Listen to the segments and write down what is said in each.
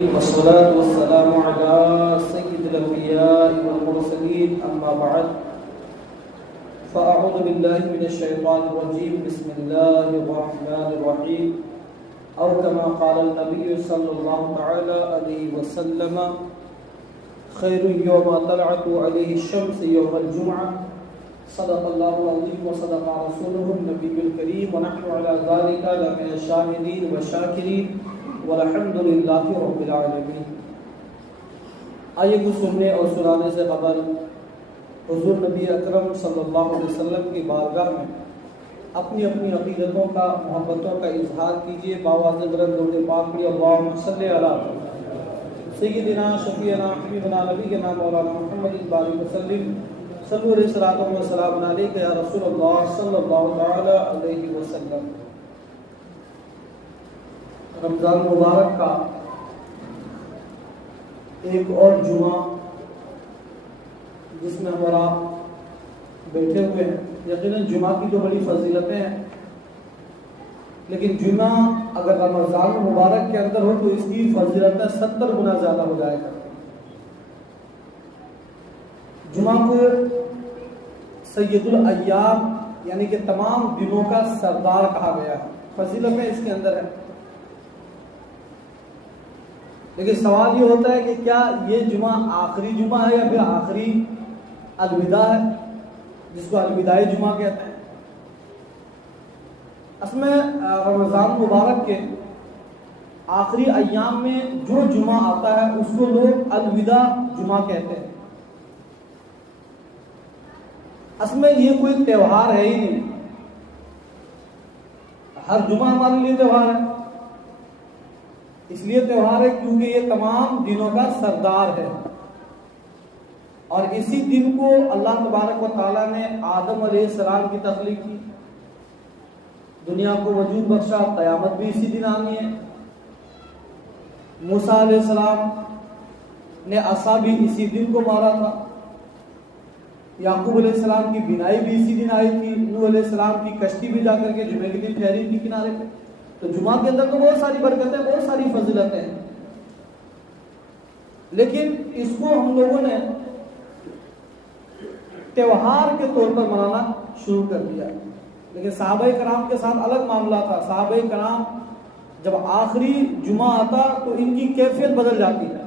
والصلاة والسلام على سيد الأنبياء والمرسلين أما بعد فأعوذ بالله من الشيطان الرجيم بسم الله الرحمن الرحيم أو كما قال النبي صلى الله تعالى عليه وسلم خير يوم طلعت عليه الشمس يوم الجمعة صدق الله العظيم وصدق رسوله النبي الكريم ونحن على ذلك لمن الشاهدين والشاكرين والحمد للہ رب العالمین۔ آئیے کچھ سننے اور سنانے سے قبل حضور نبی اکرم صلی اللہ علیہ وسلم کی بارگاہ میں اپنی اپنی عقیدتوں کا محبتوں کا اظہار کیجیے۔ باواز بلند درود پاک پڑھیے، اللہم صلی علی سیدنا شفیعنا حبیبنا نبینا مولانا محمد بارک وسلم صلو علیہ الصلوۃ والسلام علیک یا رسول اللہ صلی اللہ تعالی علیہ وسلم۔ رمضان مبارک کا ایک اور جمعہ جس میں ہم اور آپ بیٹھے ہوئے ہیں، یقیناً جمعہ کی تو بڑی فضیلتیں ہیں، لیکن جمعہ اگر رمضان مبارک کے اندر ہو تو اس کی فضیلتیں 70 گنا زیادہ ہو جائے گا۔ جمعہ کو سید الایام یعنی کہ تمام دنوں کا سردار کہا گیا ہے، فضیلتیں اس کے اندر ہیں۔ لیکن سوال یہ ہوتا ہے کہ کیا یہ جمعہ آخری جمعہ ہے یا پھر آخری الوداع ہے، جس کو الوداعی جمعہ کہتے ہیں۔ اس میں رمضان مبارک کے آخری ایام میں جو جمعہ آتا ہے اس کو لوگ الوداع جمعہ کہتے ہیں۔ اس میں یہ کوئی تہوار ہے ہی نہیں، ہر جمعہ ہمارے لیے تہوار ہے۔ اس لیے تہوار ہے کیونکہ یہ تمام دنوں کا سردار ہے، اور اسی دن کو اللہ تبارک و تعالیٰ نے آدم علیہ السلام کی تخلیق کی، دنیا کو وجود بخشا، قیامت بھی اسی دن آنی ہے۔ موسیٰ علیہ السلام نے عصا بھی اسی دن کو مارا تھا، یعقوب علیہ السلام کی بینائی بھی اسی دن آئی تھی، نوح علیہ السلام کی کشتی بھی جا کر کے جمعے کے دن ٹھہری تھی کنارے پہ۔ تو جمعہ کے اندر تو بہت ساری برکتیں، بہت ساری فضیلتیں ہیں، لیکن اس کو ہم لوگوں نے تہوار کے طور پر منانا شروع کر دیا۔ لیکن صحابہ کرام کے ساتھ الگ معاملہ تھا۔ صحابہ کرام جب آخری جمعہ آتا تو ان کی کیفیت بدل جاتی ہے،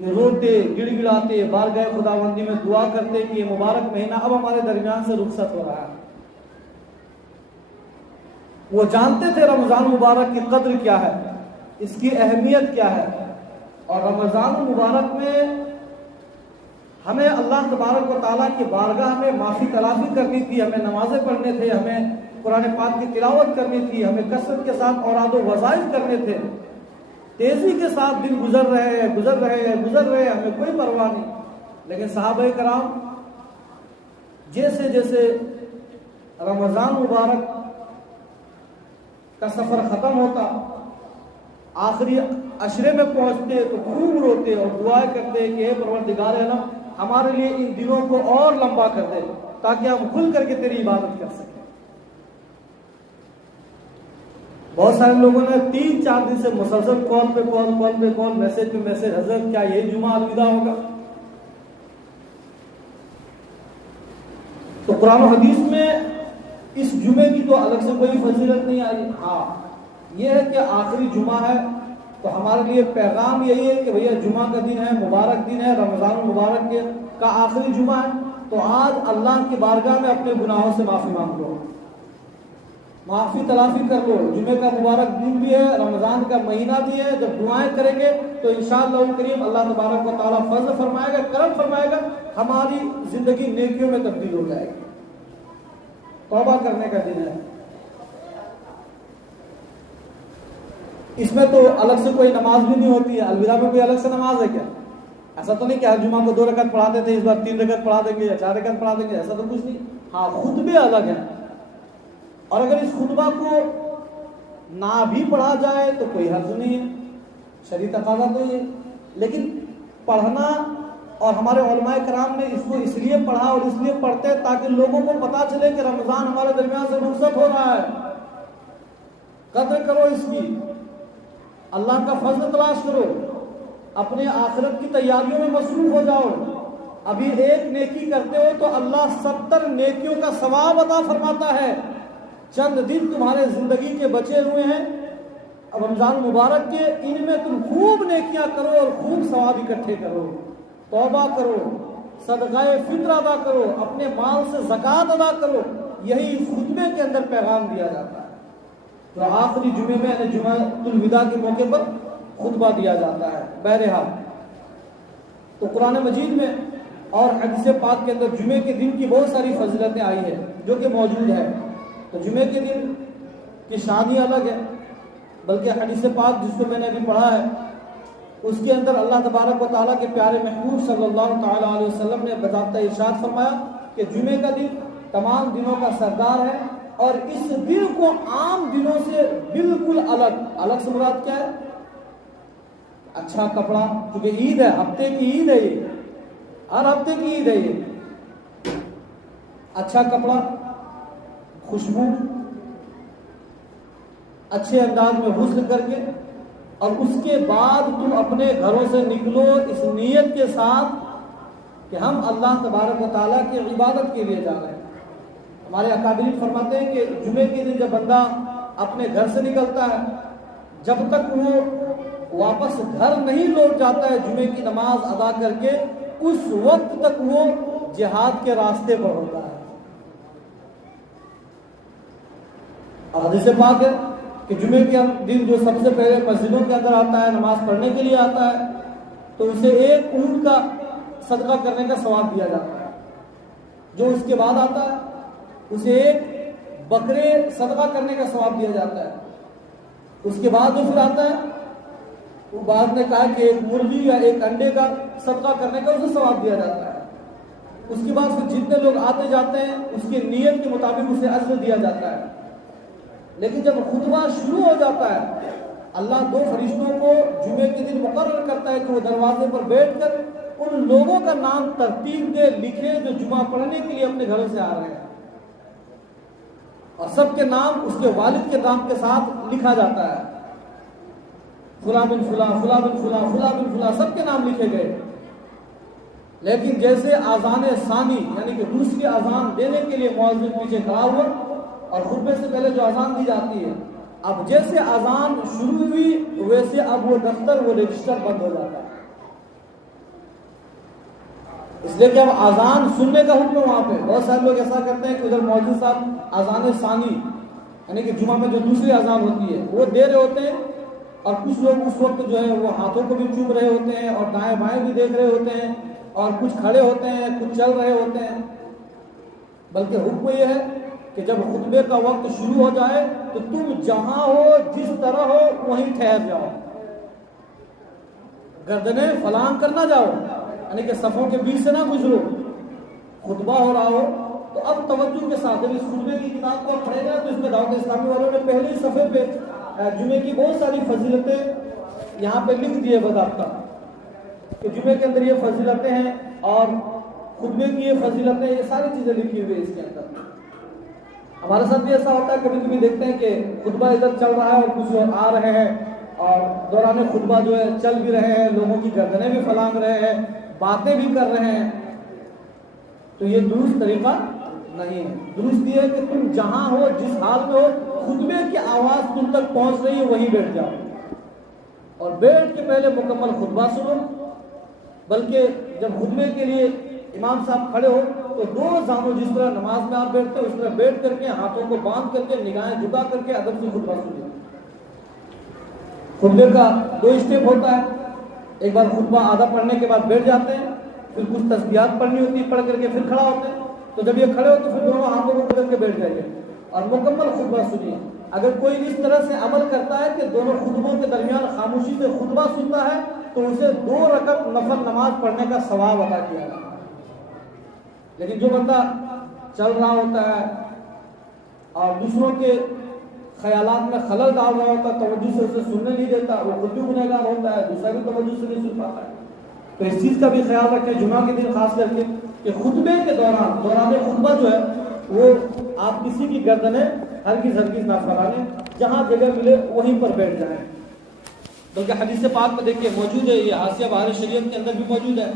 یہ روتے گڑ گڑاتے بارگاہ خداوندی میں دعا کرتے کہ یہ مبارک مہینہ اب ہمارے درمیان سے رخصت ہو رہا ہے۔ وہ جانتے تھے رمضان مبارک کی قدر کیا ہے، اس کی اہمیت کیا ہے، اور رمضان مبارک میں ہمیں اللہ تبارک و تعالیٰ کی بارگاہ میں معافی تلافی کرنی تھی، ہمیں نمازیں پڑھنے تھے، ہمیں قرآن پاک کی تلاوت کرنی تھی، ہمیں کثرت کے ساتھ اوراد و وظائف کرنے تھے۔ تیزی کے ساتھ دن گزر رہے ہیں، ہمیں کوئی پرواہ نہیں۔ لیکن صحابہ کرام جیسے جیسے رمضان مبارک کا سفر ختم ہوتا، آخری عشرے میں پہنچتے تو خوب روتے اور دعائیں کرتے کہ اے پروردگار عالم ہمارے لیے ان دنوں کو اور لمبا کر دے تاکہ ہم کھل کر کے تیری عبادت کر سکیں۔ بہت سارے لوگوں نے 3-4 دن سے مسلسل کال پہ کال، میسج پہ میسج، حضرت کیا یہ جمعہ الوداع ہوگا؟ تو قرآن و حدیث میں اس جمعے کی تو الگ سے کوئی فضیلت نہیں آئی۔ ہاں یہ ہے کہ آخری جمعہ ہے تو ہمارے لیے پیغام یہی ہے کہ بھیا جمعہ کا دن ہے، مبارک دن ہے، رمضان مبارک کا آخری جمعہ ہے، تو آج اللہ کی بارگاہ میں اپنے گناہوں سے معافی مانگ لو، معافی تلافی کر لو۔ جمعے کا مبارک دن بھی ہے، رمضان کا مہینہ بھی ہے، جب دعائیں کریں گے تو انشاءاللہ کریم اللہ تبارک و تعالیٰ فضل فرمائے گا، کرم فرمائے گا، ہماری زندگی نیکیوں میں تبدیل ہو جائے گی۔ توبہ کرنے کا دن ہے، اس میں تو الگ سے کوئی نماز بھی نہیں ہوتی ہے۔ الوداع میں کوئی الگ سے نماز ہے کیا؟ ایسا تو نہیں کہ ہر جمعہ کو 2 رکعت پڑھاتے تھے، اس بار 3 رکعت پڑھا دیں گے یا 4 رکعت پڑھا دیں گے، ایسا تو کچھ نہیں۔ ہاں خطبے الگ ہیں، اور اگر اس خطبہ کو نہ بھی پڑھا جائے تو کوئی حرج نہیں ہے، شرعی تقاضا تو یہ، لیکن پڑھنا، اور ہمارے علماء کرام نے اس کو اس لیے پڑھا اور اس لیے پڑھتے تاکہ لوگوں کو پتا چلے کہ رمضان ہمارے درمیان سے رخصت ہو رہا ہے، قدر کرو اس کی۔ اللہ کا فضل تلاش کرو، اپنے آخرت کی تیاریوں میں مصروف ہو جاؤ۔ ابھی ایک نیکی کرتے ہو تو اللہ 70 نیکیوں کا ثواب عطا فرماتا ہے۔ چند دن تمہارے زندگی کے بچے ہوئے ہیں رمضان مبارک کے، ان میں تم خوب نیکیاں کرو اور خوب ثواب اکٹھے کرو، توبہ کرو، صدقہ فطر ادا کرو، اپنے مال سے زکوٰۃ ادا کرو۔ یہی اس خطبے کے اندر پیغام دیا جاتا ہے۔ تو آخری جمعے میں یعنی جمعۃ الوداع کے موقع پر خطبہ دیا جاتا ہے۔ بہرحال تو قرآن مجید میں اور حدیث پاک کے اندر جمعے کے دن کی بہت ساری فضیلتیں آئی ہیں جو کہ موجود ہے۔ تو جمعے کے دن کی شان ہی الگ ہے، بلکہ حدیث پاک جس کو میں نے ابھی پڑھا ہے اس کے اندر اللہ تبارک و تعالیٰ کے پیارے محبوب صلی اللہ تعالیٰ علیہ وسلم نے بضابطہ ارشاد فرمایا کہ جمعے کا دن تمام دنوں کا سردار ہے، اور اس دن کو عام دنوں سے بالکل الگ سے مراد کیا ہے؟ اچھا کپڑا، کیونکہ عید ہے، ہفتے کی عید ہے، یہ ہر ہفتے کی عید ہے، یہ اچھا کپڑا، خوشبو، اچھے انداز میں غسل کر کے، اور اس کے بعد تم اپنے گھروں سے نکلو اس نیت کے ساتھ کہ ہم اللہ تبارک و تعالیٰ کی عبادت کے لیے جا رہے ہیں۔ ہمارے اکابرین فرماتے ہیں کہ جمعے کے دن جب بندہ اپنے گھر سے نکلتا ہے، جب تک وہ واپس گھر نہیں لوٹ جاتا ہے جمعے کی نماز ادا کر کے، اس وقت تک وہ جہاد کے راستے پر ہوتا ہے۔ اور حدیث پاک ہے کہ جمعے کے دن جو سب سے پہلے مسجدوں کے اندر آتا ہے، نماز پڑھنے کے لیے آتا ہے، تو اسے ایک اونٹ کا صدقہ کرنے کا ثواب دیا جاتا ہے۔ جو اس کے بعد آتا ہے اسے ایک بکرے صدقہ کرنے کا ثواب دیا جاتا ہے۔ اس کے بعد جو پھر آتا ہے وہ بعد نے کہا کہ ایک مرغی یا ایک انڈے کا صدقہ کرنے کا اسے ثواب دیا جاتا ہے۔ اس کے بعد پھر جتنے لوگ آتے جاتے ہیں اس کی نیت کے مطابق اسے اجر دیا جاتا ہے۔ لیکن جب خطبہ شروع ہو جاتا ہے، اللہ 2 فرشتوں کو جمعے کے دن مقرر کرتا ہے کہ وہ دروازے پر بیٹھ کر ان لوگوں کا نام ترتیب دے لکھے جو جمعہ پڑھنے کے لیے اپنے گھروں سے آ رہے ہیں، اور سب کے نام اس کے والد کے نام کے ساتھ لکھا جاتا ہے، فلاں بن فلاں، فلاں بن فلاں، فلاں بن فلاں، سب کے نام لکھے گئے۔ لیکن جیسے اذان ثانی یعنی کہ دوسری اذان دینے کے لیے مؤذن پیچھے کھڑا ہوا، اور خطبے سے پہلے جو اذان دی جاتی ہے، اب جیسے اذان شروع ہوئی ویسے اب وہ دفتر، وہ رجسٹر بند ہو جاتا ہے، اس لیے کہ اب اذان سننے کا حکم ہے وہاں پہ۔ بہت سارے لوگ ایسا کرتے ہیں کہ ادھر موجود صاحب اذان ثانی یعنی کہ جمعہ میں جو دوسری اذان ہوتی ہے وہ دے رہے ہوتے ہیں، اور کچھ لوگ اس وقت جو ہے وہ ہاتھوں کو بھی چوم رہے ہوتے ہیں اور دائیں بائیں بھی دیکھ رہے ہوتے ہیں، اور کچھ کھڑے ہوتے ہیں، کچھ چل رہے ہوتے ہیں۔ بلکہ حکم یہ ہے کہ جب خطبے کا وقت شروع ہو جائے تو تم جہاں ہو، جس طرح ہو، وہیں ٹھہر جاؤ، گردنیں فلان کر نہ جاؤ، یعنی کہ صفوں کے بیچ سے نہ گزرو۔ خطبہ ہو رہا ہو تو اب توجہ کے ساتھ جب اس خطبے کی کتاب کو پڑھے گا تو اس میں دعوت اسلامی والوں نے پہلے ہی صفحے پہ جمعے کی بہت ساری فضیلتیں یہاں پہ لکھ دی ہے باضابطہ کہ جمعے کے اندر یہ فضیلتیں ہیں اور خطبے کی یہ فضیلتیں، یہ ساری چیزیں لکھی ہوئی ہے اس کے اندر۔ ہمارے ساتھ بھی ایسا ہوتا ہے، کبھی کبھی دیکھتے ہیں کہ خطبہ ادھر چل رہا ہے اور کچھ لوگ آ رہے ہیں اور دوران خطبہ جو ہے چل بھی رہے ہیں، لوگوں کی گردنیں بھی پھلانگ رہے ہیں، باتیں بھی کر رہے ہیں، تو یہ درست طریقہ نہیں ہے۔ درست یہ ہے کہ تم جہاں ہو، جس حال میں ہو، خطبے کی آواز تم تک پہنچ رہی ہے وہیں بیٹھ جاؤ، اور بیٹھ کے پہلے مکمل خطبہ سنو۔ بلکہ جب خطبے کے لیے امام صاحب کھڑے ہو تو 2 زانوں جس طرح نماز میں آپ بیٹھتے ہو اس طرح بیٹھ کر کے، ہاتھوں کو باندھ کر کے، نگاہیں جھکا کر کے ادب سے خطبہ سنیے۔ خطبے کا 2 اسٹیپ ہوتا ہے، ایک بار خطبہ آدھا پڑھنے کے بعد بیٹھ جاتے ہیں، پھر کچھ تسبیحات پڑھنی ہوتی ہے، پڑھ کر کے پھر کھڑا ہوتے ہیں، تو جب یہ کھڑے ہو تو پھر دونوں ہاتھوں کو پکڑ کے بیٹھ جائیے اور مکمل خطبہ سنیے۔ اگر کوئی اس طرح سے عمل کرتا ہے کہ دونوں خطبوں کے درمیان خاموشی سے خطبہ سنتا ہے تو اسے 2 رکعت نفل نماز پڑھنے کا ثواب عطا کیا جاتا ہے۔ لیکن جو بندہ چل رہا ہوتا ہے اور دوسروں کے خیالات میں خلل ڈال رہا ہوتا ہے، توجہ سے اسے سننے نہیں دیتا، وہ خود بھی گنہگار ہوتا ہے، دوسرا بھی توجہ سے نہیں سن پاتا ہے۔ تو اس چیز کا بھی خیال رکھیں جمعہ کے دن خاص کر کے کہ خطبے کے دوران خطبہ جو ہے وہ آپ کسی کی گردنیں ہرگز نہ پھیلائیں، جہاں جگہ ملے وہیں پر بیٹھ جائیں۔ بلکہ حدیث پاک میں دیکھیے موجود ہے، یہ حاشیہ بہار شریعت کے اندر بھی موجود ہے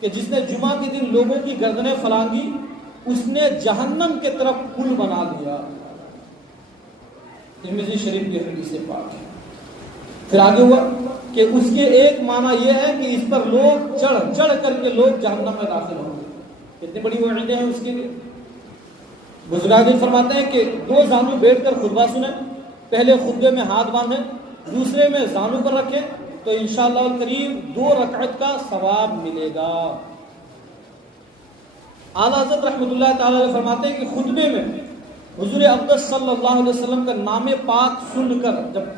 کہ جس نے جمعہ کے دن لوگوں کی گردنیں پھلانگی اس نے جہنم کے طرف پل بنا دیا۔ ترمذی شریف کی حدیث پاک ہے۔ پھر آگے ہوا کہ اس کے ایک معنی یہ ہے کہ اس پر لوگ چڑھ کر کے لوگ جہنم میں داخل ہوں گے۔ کتنی بڑی وعیدیں ہیں اس کے لیے۔ بزرگان فرماتے ہیں کہ دو زانو بیٹھ کر خطبہ سنیں، پہلے خطبے میں ہاتھ باندھیں، دوسرے میں زانو پر رکھیں، تو انشاءاللہ الکریم 2 رکعت کا ثواب ملے گا۔ اعلیٰ حضرت رحمۃ اللہ تعالی علیہ فرماتے ہیں کہ خطبے میں حضور اقدس صلی اللہ علیہ وسلم کا نام پاک سن کر، جب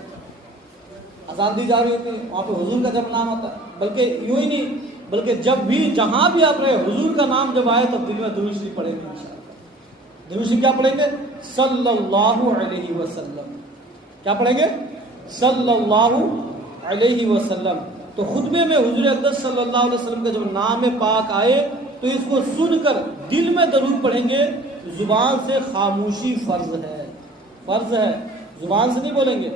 اذان دی جا رہی ہوتی ہے وہاں پہ حضور کا جب نام آتا ہے، بلکہ یوں ہی نہیں بلکہ جب بھی جہاں بھی آپ رہے حضور کا نام جب آئے تو دل میں درود شریف پڑھیں گے انشاءاللہ۔ درود شریف کیا پڑھیں گے؟ صلی اللہ علیہ وسلم۔ کیا پڑھیں گے؟ صلی اللہ علیہ وسلم۔ تو خطبے میں حضور اقدس صلی اللہ علیہ وسلم کا جب نام پاک آئے تو اس کو سن کر دل میں درود پڑھیں گے۔ زبان سے خاموشی فرض ہے، فرض ہے، زبان سے نہیں بولیں گے،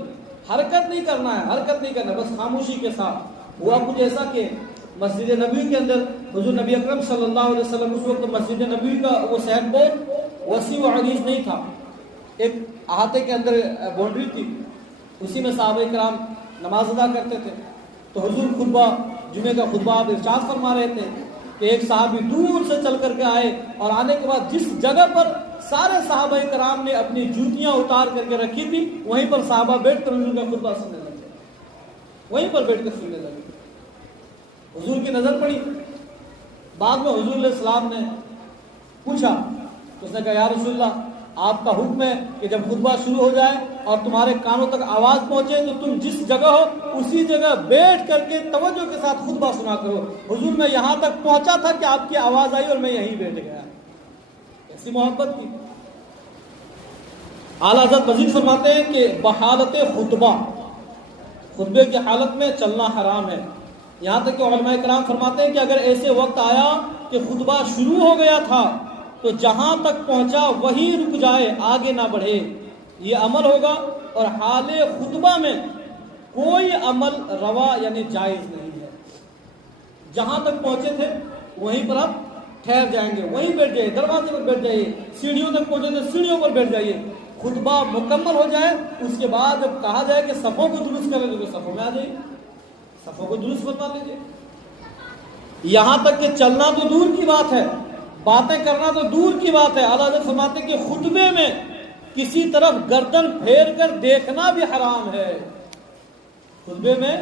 حرکت نہیں کرنا ہے، حرکت نہیں کرنا، بس خاموشی کے ساتھ۔ ہوا کچھ ایسا کہ مسجد نبوی کے اندر حضور نبی اکرم صلی اللہ علیہ وسلم، اس وقت مسجد نبوی کا وہ صحن بہت وسیع و عریض نہیں تھا، ایک احاطے کے اندر باؤنڈری تھی، اسی میں صحابہ کرام نماز ادا کرتے تھے۔ تو حضور خطبہ، جمعے کا خطبہ آپ ارشاد فرما رہے تھے کہ ایک صحابی دور سے چل کر کے آئے اور آنے کے بعد جس جگہ پر سارے صحابہ کرام نے اپنی جوتیاں اتار کر کے رکھی تھی وہیں پر صحابہ بیٹھ کر حضور کا خطبہ سننے لگے، وہیں پر بیٹھ کر سننے لگے۔ حضور کی نظر پڑی، بعد میں حضور علیہ السلام نے پوچھا تو اس نے کہا یا رسول اللہ آپ کا حکم ہے کہ جب خطبہ شروع ہو جائے اور تمہارے کانوں تک آواز پہنچے تو تم جس جگہ ہو اسی جگہ بیٹھ کر کے توجہ کے ساتھ خطبہ سنا کرو۔ حضور میں یہاں تک پہنچا تھا کہ آپ کی آواز آئی اور میں یہیں بیٹھ گیا۔ ایسی محبت کی۔ اعلیٰ حضرت مزید فرماتے ہیں کہ بحالت خطبہ، خطبے کی حالت میں چلنا حرام ہے، یہاں تک کہ علماء کرام فرماتے ہیں کہ اگر ایسے وقت آیا کہ خطبہ شروع ہو گیا تھا تو جہاں تک پہنچا وہی رک جائے، آگے نہ بڑھے، یہ عمل ہوگا۔ اور حال خطبہ میں کوئی عمل روا یعنی جائز نہیں ہے۔ جہاں تک پہنچے تھے وہیں پر آپ ٹھہر جائیں گے، وہیں بیٹھ جائیے، دروازے پر بیٹھ جائیے، سیڑھیوں تک پہنچے تھے سیڑھیوں پر بیٹھ جائیے۔ خطبہ مکمل ہو جائے اس کے بعد جب کہا جائے کہ صفوں کو درست کریں تو صفوں میں آ جائیے، صفوں کو درست فرما لیجیے۔ یہاں تک کہ چلنا تو دور کی بات ہے، باتیں کرنا تو دور کی بات ہے۔ اعلیٰ حضرت فرماتے ہیں کہ خطبے میں کسی طرف گردن پھیر کر دیکھنا بھی حرام ہے۔ خطبے میں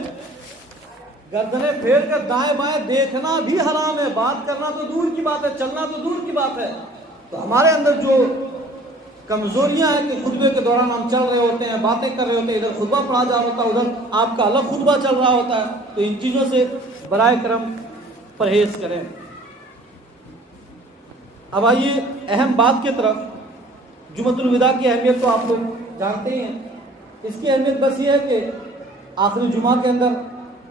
گردنیں پھیر کر دائیں بائیں دیکھنا بھی حرام ہے۔ بات کرنا تو دور کی بات ہے، چلنا تو دور کی بات ہے۔ تو ہمارے اندر جو کمزوریاں ہیں کہ خطبے کے دوران ہم چل رہے ہوتے ہیں، باتیں کر رہے ہوتے ہیں، ادھر خطبہ پڑھا جا رہا ہوتا ہے، ادھر آپ کا الگ خطبہ چل رہا ہوتا ہے، تو ان چیزوں سے برائے کرم پرہیز کریں۔ اب آئیے اہم بات کی طرف۔ جمعۃ الوداع کی اہمیت تو آپ لوگ جانتے ہی ہیں۔ اس کی اہمیت بس یہ ہے کہ آخری جمعہ کے اندر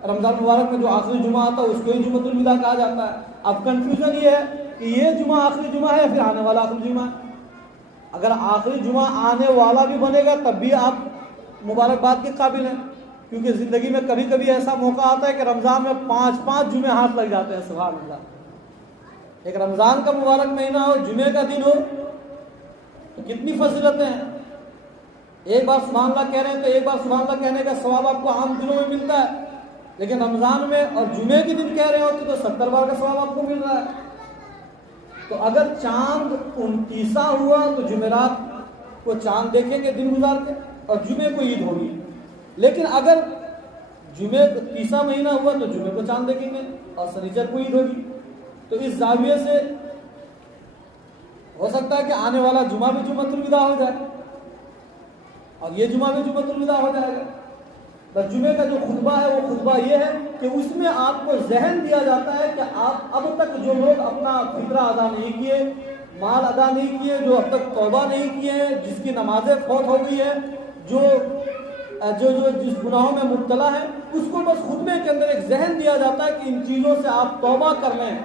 رمضان مبارک میں جو آخری جمعہ آتا ہے اس کو ہی جمعۃ الوداع کہا جاتا ہے۔ اب کنفیوژن یہ ہے کہ یہ جمعہ آخری جمعہ ہے یا پھر آنے والا آخری جمعہ ہے۔ اگر آخری جمعہ آنے والا بھی بنے گا تب بھی آپ مبارکباد کے قابل ہیں، کیونکہ زندگی میں کبھی کبھی ایسا موقع آتا ہے کہ رمضان میں 5 جمعے ہاتھ لگ جاتے ہیں، سبحان اللہ۔ ایک رمضان کا مبارک مہینہ ہو، جمعے کا دن ہو تو کتنی فضیلتیں ہیں۔ ایک بار سبحان اللہ کہہ رہے ہیں تو ایک بار سبحان اللہ کہنے کا ثواب آپ کو عام دنوں میں ملتا ہے، لیکن رمضان میں اور جمعے کے دن کہہ رہے ہوتے تو 70 بار کا ثواب آپ کو مل رہا ہے۔ تو اگر چاند 29 ہوا تو جمعرات کو چاند دیکھیں گے دن گزار کے، اور جمعے کو عید ہوگی۔ لیکن اگر جمعے 30 مہینہ ہوا تو جمعے کو چاند دیکھیں گے اور سنیچر کو عید ہوگی۔ تو اس زاویے سے ہو سکتا ہے کہ آنے والا جمعہ بھی جمعۃ الوداع ہو جائے اور یہ جمعہ بھی جمعۃ الوداع ہو جائے گا۔ بس جمعے کا جو خطبہ ہے وہ خطبہ یہ ہے کہ اس میں آپ کو ذہن دیا جاتا ہے کہ آپ اب تک جو لوگ اپنا فطرہ ادا نہیں کیے، مال ادا نہیں کیے، جو اب تک توبہ نہیں کیے ہیں، جس کی نمازیں فوت ہو گئی ہیں، جو جس گناہوں میں مبتلا ہے، اس کو بس خطبے کے اندر ایک ذہن دیا جاتا ہے کہ ان چیزوں سے آپ توبہ کر لیں،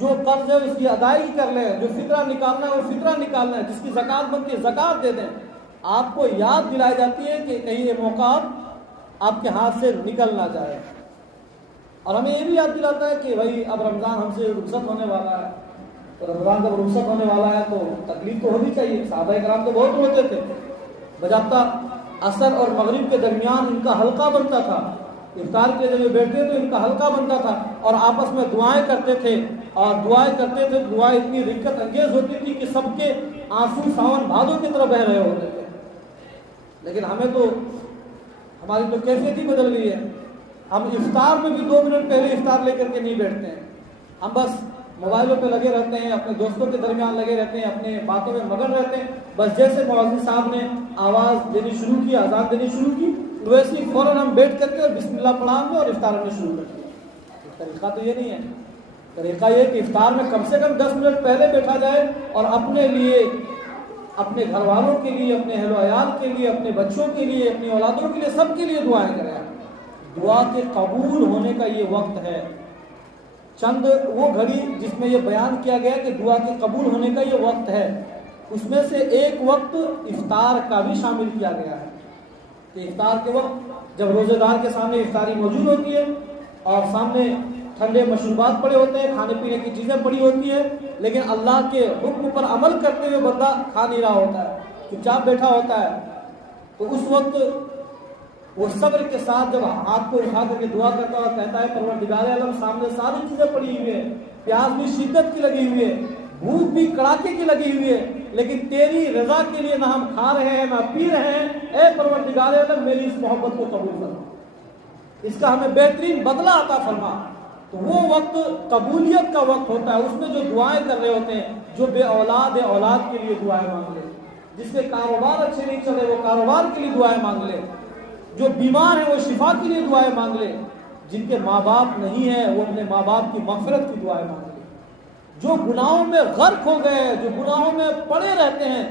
جو قرض ہے اس کی ادائیگی کر لیں، جو فطرہ نکالنا ہے وہ فطرہ نکالنا ہے، جس کی زکوٰۃ بنتی ہے زکوٰۃ دے دیں۔ آپ کو یاد دلائی جاتی ہے کہ کہیں یہ موقع آپ آپ کے ہاتھ سے نکل نہ جائے. اور ہمیں یہ بھی یاد دلاتا ہے کہ بھائی اب رمضان ہم سے رخصت ہونے والا ہے. تو رمضان جب رخصت ہونے والا ہے تو تکلیف تو ہونی چاہیے. صحابہ کرام تو بہت روتے تھے. بجاتا عصر اور مغرب کے درمیان ان کا حلقہ بنتا تھا. افطار کے جب بیٹھتے تو ان کا حلقہ بنتا تھا اور آپس میں دعائیں کرتے تھے. اور دعائیں کرتے تھے, دعائیں اتنی رکت انگیز ہوتی تھی کہ سب کے آنسو ساون بھادوں کی طرح بہ رہے ہوتے تھے. لیکن ہمیں تو ہماری تو کیفیت ہی بدل گئی ہے. ہم افطار میں بھی 2 منٹ پہلے افطار لے کر کے نہیں بیٹھتے ہیں. ہم بس موبائلوں پہ لگے رہتے ہیں, اپنے دوستوں کے درمیان لگے رہتے ہیں, اپنے باتوں میں مگن رہتے ہیں. بس جیسے مؤذن صاحب نے آواز دینی شروع کی, اذان دینی شروع کی, ویسے ہی فوراً ہم بیٹھ کر کے بسم اللہ پڑھا گے اور افطار میں شروع کر دیں. طریقہ تو یہ نہیں ہے. طریقہ یہ کہ افطار میں کم سے کم 10 منٹ پہلے بیٹھا جائے اور اپنے لیے, اپنے گھر والوں کے لیے, اپنے اہل و عیال کے لیے, اپنے بچوں کے لیے, اپنی اولادوں کے لیے, سب کے لیے دعائیں کریں. دعا کے قبول ہونے کا یہ وقت ہے. چند وہ گھڑی جس میں یہ بیان کیا گیا کہ دعا کے قبول ہونے کا یہ وقت ہے, اس میں سے ایک وقت افطار کا بھی شامل کیا گیا ہے. کہ افطار کے وقت جب روزے دار کے سامنے افطاری موجود ہوتی ہے اور سامنے ٹھنڈے مشروبات پڑے ہوتے ہیں, کھانے پینے کی چیزیں پڑی ہوتی ہیں, لیکن اللہ کے حکم پر عمل کرتے ہوئے بندہ کھا نہیں رہا ہوتا ہے, چپ چاپ بیٹھا ہوتا ہے, تو اس وقت وہ صبر کے ساتھ جب ہاتھ کو اٹھا کر کے دعا کرتا ہے اور کہتا ہے پروردگار عالم سامنے ساری چیزیں پڑی ہوئی ہیں, پیاس بھی شدت کی لگی ہوئی ہے, بھوک بھی کڑاکے کی لگی ہوئی ہے, لیکن تیری رضا کے لیے نہ ہم کھا رہے ہیں نہ پی رہے ہیں. اے پروردگار عالم میری اس محبت کو قبول فرما, اس کا ہمیں بہترین بدلہ عطا فرما. تو وہ وقت قبولیت کا وقت ہوتا ہے. اس میں جو دعائیں کر رہے ہوتے ہیں, جو بے اولاد ہے اولاد کے لیے دعائیں مانگ لے, جس کے کاروبار اچھے نہیں چلے وہ کاروبار کے لیے دعائیں مانگ لے, جو بیمار ہے وہ شفا کے لیے دعائیں مانگ لے, جن کے ماں باپ نہیں ہیں وہ اپنے ماں باپ کی مغفرت کی دعائیں مانگ لے, جو گناہوں میں غرق ہو گئے, جو گناہوں میں پڑے رہتے ہیں,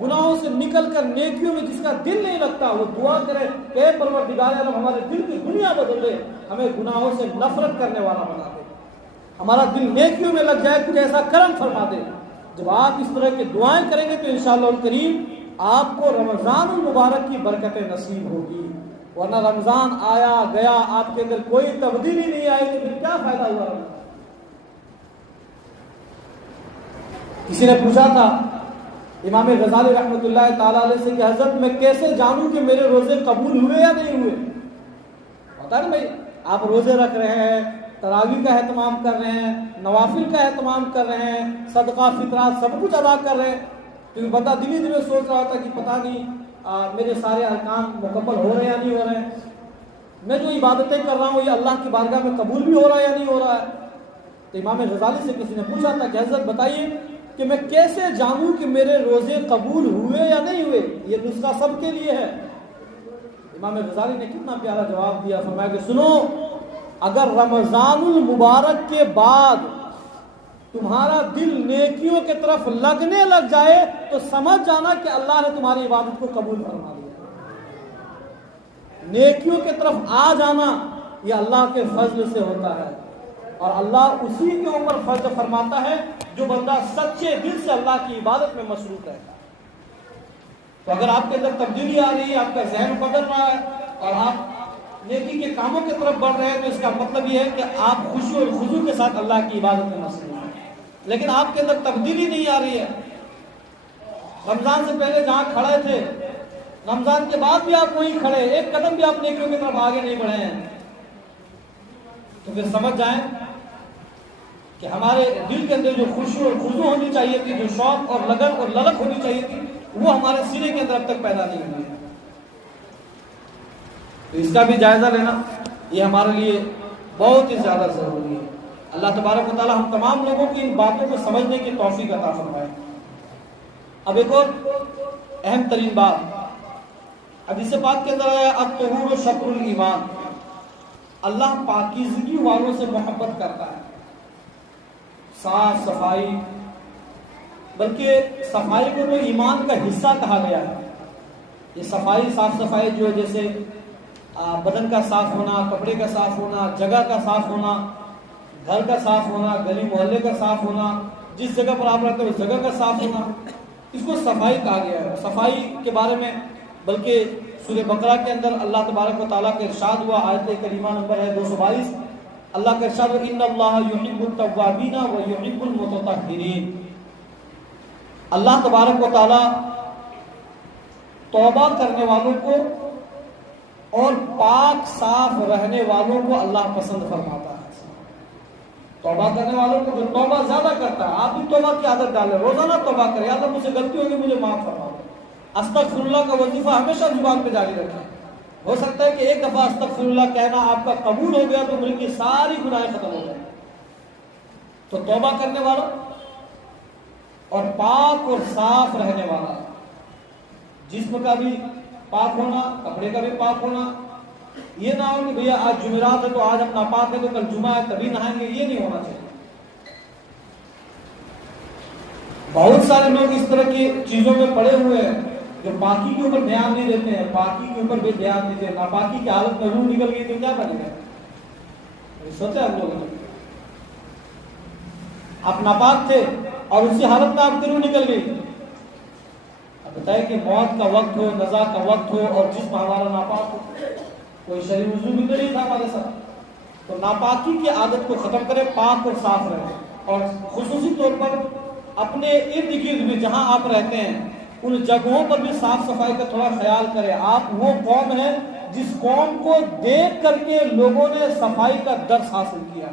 گناہوں سے نکل کر نیکیوں میں جس کا دل نہیں لگتا, وہ دعا کرے کہ اے پروردگار عالم ہمارے دل کی دنیا بدل دے, ہمیں گناہوں سے نفرت کرنے والا بنا دے, ہمارا دل نیکیوں میں لگ جائے, کچھ ایسا کرم فرما دے. جب آپ اس طرح کی دعائیں کریں گے تو انشاءاللہ الکریم آپ کو رمضان المبارک کی برکتیں نصیب ہوگی. ورنہ رمضان آیا گیا, آپ کے اندر کوئی تبدیلی نہیں آئی تو پھر کیا فائدہ ہوا. کسی نے پوچھا تھا امام غزالی رحمۃ اللہ تعالیٰ علیہ سے کہ حضرت میں کیسے جانوں کہ میرے روزے قبول ہوئے یا نہیں ہوئے. ہوتا ہے نا بھائی, آپ روزے رکھ رہے ہیں, تراویح کا اہتمام کر رہے ہیں, نوافل کا اہتمام کر رہے ہیں, صدقہ فطرات سب کچھ ادا کر رہے ہیں, کیونکہ بندہ دلی دل میں سوچ رہا ہوتا کہ پتہ نہیں میرے سارے ارکان مکمل ہو رہے ہیں یا نہیں ہو رہے ہیں, میں جو عبادتیں کر رہا ہوں یہ اللہ کی بارگاہ میں قبول بھی ہو رہا ہے یا نہیں ہو رہا ہے. تو امام غزالی سے کسی نے پوچھا تھا کہ حضرت بتائیے کہ میں کیسے جانوں کہ میرے روزے قبول ہوئے یا نہیں ہوئے, یہ نسخہ سب کے لیے ہے. امام غزالی نے کتنا پیارا جواب دیا, فرمایا کہ سنو, اگر رمضان المبارک کے بعد تمہارا دل نیکیوں کے طرف لگنے لگ جائے تو سمجھ جانا کہ اللہ نے تمہاری عبادت کو قبول فرما لیا. نیکیوں کے طرف آ جانا یہ اللہ کے فضل سے ہوتا ہے, اور اللہ اسی کے اوپر فضل فرماتا ہے جو بندہ سچے دل سے اللہ کی عبادت میں مصروف ہے. تو اگر آپ کے اندر تبدیلی آ رہی ہے, آپ کا ذہن بدل رہا ہے اور آپ نیکی کے کاموں کی طرف بڑھ رہے ہیں, تو اس کا مطلب یہ ہے کہ آپ خوشی اور خضوع کے ساتھ اللہ کی عبادت میں مصروف ہیں. لیکن آپ کے اندر تبدیلی نہیں آ رہی ہے, رمضان سے پہلے جہاں کھڑے تھے رمضان کے بعد بھی آپ وہیں کھڑے, ایک قدم بھی آپ نیکیوں کی طرف آگے نہیں بڑھے ہیں, تو پھر سمجھ جائیں کہ ہمارے دل کے اندر جو خوشی اور خضوع ہونی چاہیے تھی, جو شوق اور لگن اور للک ہونی چاہیے تھی, وہ ہمارے سینے کے اندر اب تک پیدا نہیں ہوئی ہے. تو اس کا بھی جائزہ لینا یہ ہمارے لیے بہت ہی زیادہ ضروری ہے. اللہ تبارک و تعالی ہم تمام لوگوں کی ان باتوں کو سمجھنے کی توفیق عطا فرمائے. اب ایک اور اہم ترین بات حدیث پاک کے اندر ہے, الطہور شطر الایمان, اللہ پاکیزگی والوں سے محبت کرتا ہے. صاف صفائی, بلکہ صفائی کو تو ایمان کا حصہ کہا گیا ہے. یہ صفائی, صاف صفائی جو ہے جیسے بدن کا صاف ہونا, کپڑے کا صاف ہونا, جگہ کا صاف ہونا, گھر کا صاف ہونا, گلی محلے کا صاف ہونا, جس جگہ پر آپ رہتے ہیں اس جگہ کا صاف ہونا, اس کو صفائی کہا گیا ہے. صفائی کے بارے میں بلکہ سورہ بقرہ کے اندر اللہ تبارک و تعالیٰ کا ارشاد ہوا، آیت کریمہ نمبر ہے 222، اللہ کا ارشاد ہے ان اللہ یحب التوابین و یحب المتطہرین۔ اللہ تبارک و تعالیٰ توبہ کرنے والوں کو اور پاک صاف رہنے والوں کو اللہ پسند فرماتا ہے۔ توبہ کرنے والوں کو جو توبہ زیادہ کرتا ہے، آپ بھی توبہ کی عادت ڈالیں، روزانہ توبہ کریں، یا اللہ مجھ سے غلطی ہوگی مجھے معاف فرما دو۔ استغفر اللہ کا وظیفہ ہمیشہ زبان پہ جاری رکھیں۔ ہو سکتا ہے کہ ایک دفعہ استغفر اللہ کہنا آپ کا قبول ہو گیا تو ملک کی ساری گناہیں ختم ہو جائیں۔ تو توبہ کرنے والا اور پاک اور صاف رہنے والا، جسم کا بھی پاک ہونا، کپڑے کا بھی پاک ہونا، یہ نہ ہو کہ بھیا آج جمعرات ہے تو آج ہم ناپاک ہے تو کل جمعہ ہے تبھی نہائیں گے، یہ نہیں ہونا چاہیے۔ بہت سارے لوگ اس طرح کی چیزوں میں پڑے ہوئے ہیں جو پاکی کے اوپر دھیان نہیں دیتے ہیں، پاکی کے اوپر بھی دھیان نہیں دیتے، ناپاکی کی حالت میں روح نکل گئی تو کیا بنے گا؟ سوچا ہم لوگوں نے، آپ ناپاک تھے اور اسی حالت میں آپ کی روح نکل گئی۔ اب بتائیں کہ موت کا وقت ہو، نزا کا وقت ہو اور جسم ہمارا ناپاک ہو، کوئی شرعی وضو بھی نہیں تھا ہمارے ساتھ، تو ناپاکی کی عادت کو ختم کرے، پاک اور صاف رہے، اور خصوصی طور پر اپنے ارد گرد میں جہاں آپ رہتے ہیں ان جگہوں پر بھی صاف صفائی کا تھوڑا خیال کریں۔ آپ وہ قوم ہے جس قوم کو دیکھ کر کے لوگوں نے صفائی کا درس حاصل کیا۔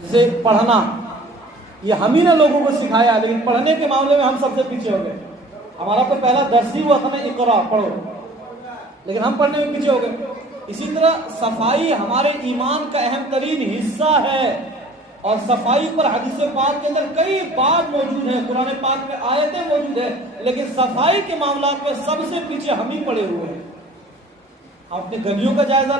جیسے پڑھنا، یہ ہم ہی نے لوگوں کو سکھایا، لیکن پڑھنے کے معاملے میں ہم سب سے پیچھے ہو گئے۔ ہمارا تو پہلا درس ہی ہوا تھا نا، اقرا پڑھو، لیکن ہم پڑھنے میں پیچھے ہو گئے۔ اسی طرح صفائی ہمارے ایمان کا اہم ترین حصہ ہے، اور صفائی پر حدیث پاک کے اندر کئی بات موجود ہیں، قرآن پاک میں آیتیں موجود ہیں، لیکن صفائی کے معاملات میں سب سے پیچھے ہم ہی پڑے ہوئے ہیں۔ آپ اپنے گلیوں کا جائزہ